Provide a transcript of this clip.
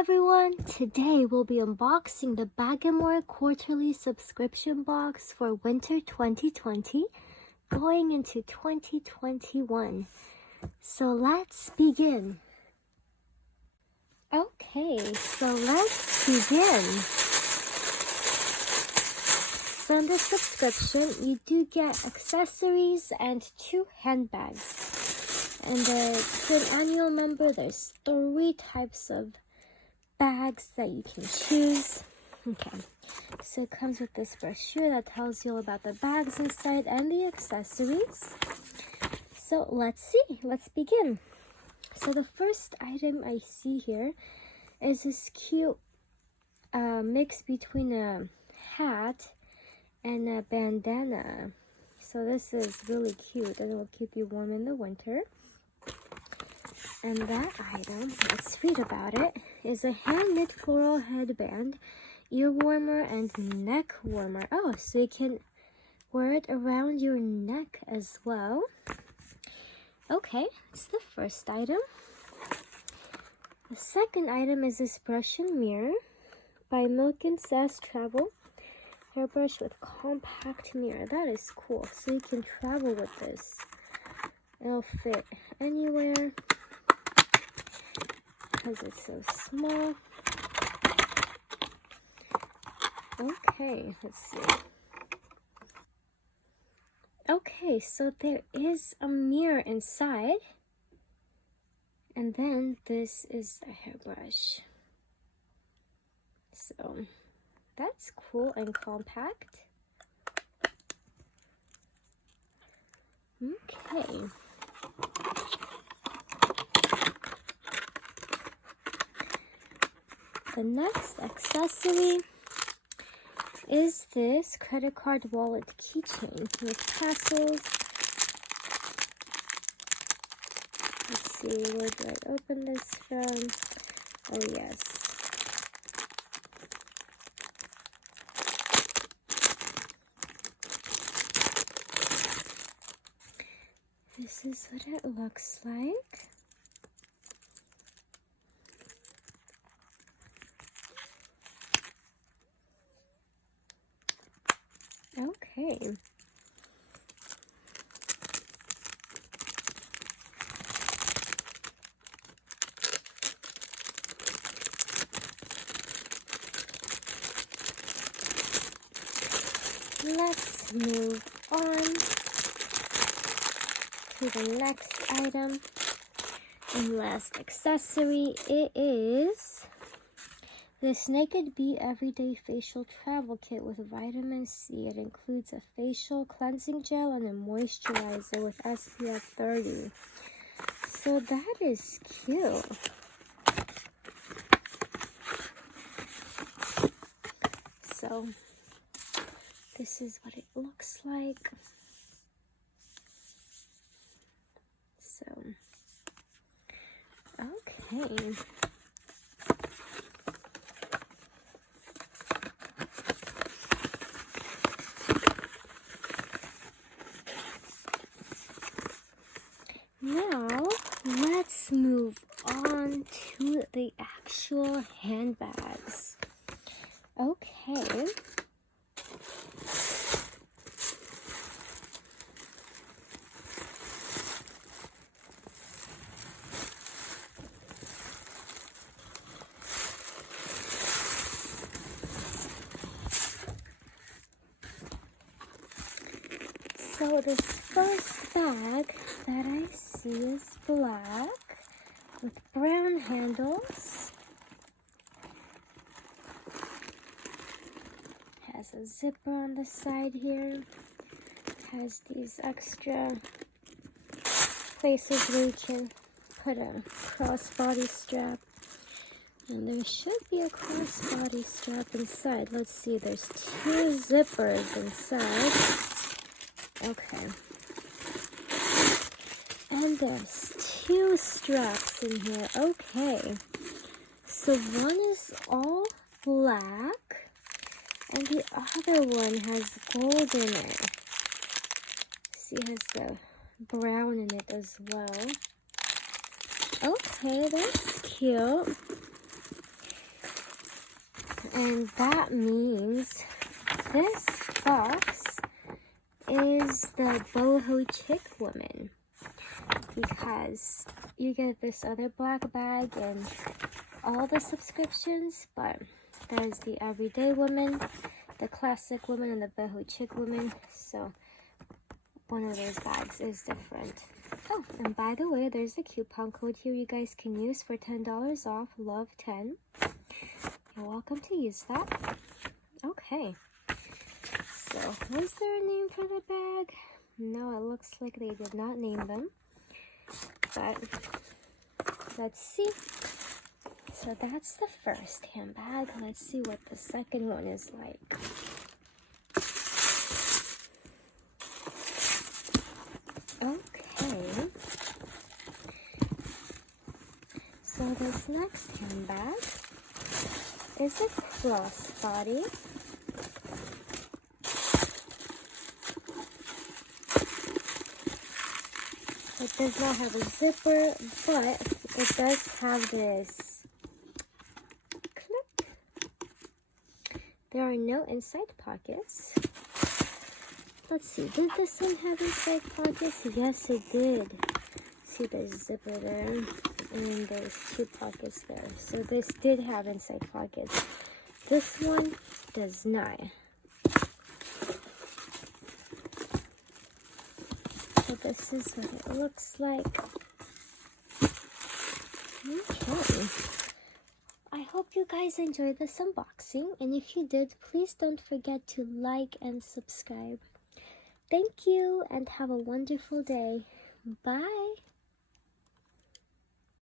everyone! Today we'll be unboxing the Bagamour quarterly subscription box for winter 2020 going into 2021. So let's begin. Okay, so let's begin. So in this subscription, you do get accessories and 2 handbags. And to an annual member, there's 3 types of bags that you can choose. Okay, so it comes with this brochure that tells you all about the bags inside and the accessories. So let's begin. So the first item I see here is this cute mix between a hat and a bandana. So this is really cute and it will keep you warm in the winter. And that item, let's read about it, is a hand-knit floral headband, ear warmer, and neck warmer. Oh, so you can wear it around your neck as well. Okay, that's the first item. The second item is this brush and mirror by Milk and Sass Travel. Hairbrush with compact mirror. That is cool. So you can travel with this. It'll fit anywhere because it's so small. Okay, let's see. Okay, so there is a mirror inside. And then this is a hairbrush. So that's cool and compact. Okay. The next accessory is this credit card wallet keychain with tassels. Let's see, where do I open this from? Oh yes. This is what it looks like. Okay. Let's move on to the next item and last accessory. It is this Naked Beet Everyday Facial Travel Kit with vitamin C. It includes a facial cleansing gel and a moisturizer with SPF 30. So that is cute. So this is what it looks like. So, okay. Now, let's move on to the actual handbags. Okay. So this first bag that I see is black with brown handles. Has a zipper on the side here. Has these extra places where you can put a crossbody strap. And there should be a crossbody strap inside. Let's see, there's 2 zippers inside. Okay. And there's 2 straps in here. Okay. So one is all black and the other one has gold in it. See, it has the brown in it as well. Okay, that's cute. And that means this box is the Boho Chic woman, because you get this other black bag and all the subscriptions, but there's the everyday woman, the classic woman, and the Boho Chic woman, so one of those bags is different. Oh, and by the way, there's a coupon code here you guys can use for $10 off, love10. You're welcome to use that. Okay, so was there a name for the bag? No, it looks like they did not name them, but let's see. So that's the first handbag. Let's see what the second one is like. Okay. So this next handbag is a crossbody. It does not have a zipper, but it does have this clip. There are no inside pockets. Let's see, did this one have inside pockets? Yes, it did. See the zipper there, and there's 2 pockets there. So this did have inside pockets. This one does not. So this is what it looks like. Okay. I hope you guys enjoyed this unboxing, and if you did, please don't forget to like and subscribe. Thank you, and have a wonderful day. Bye!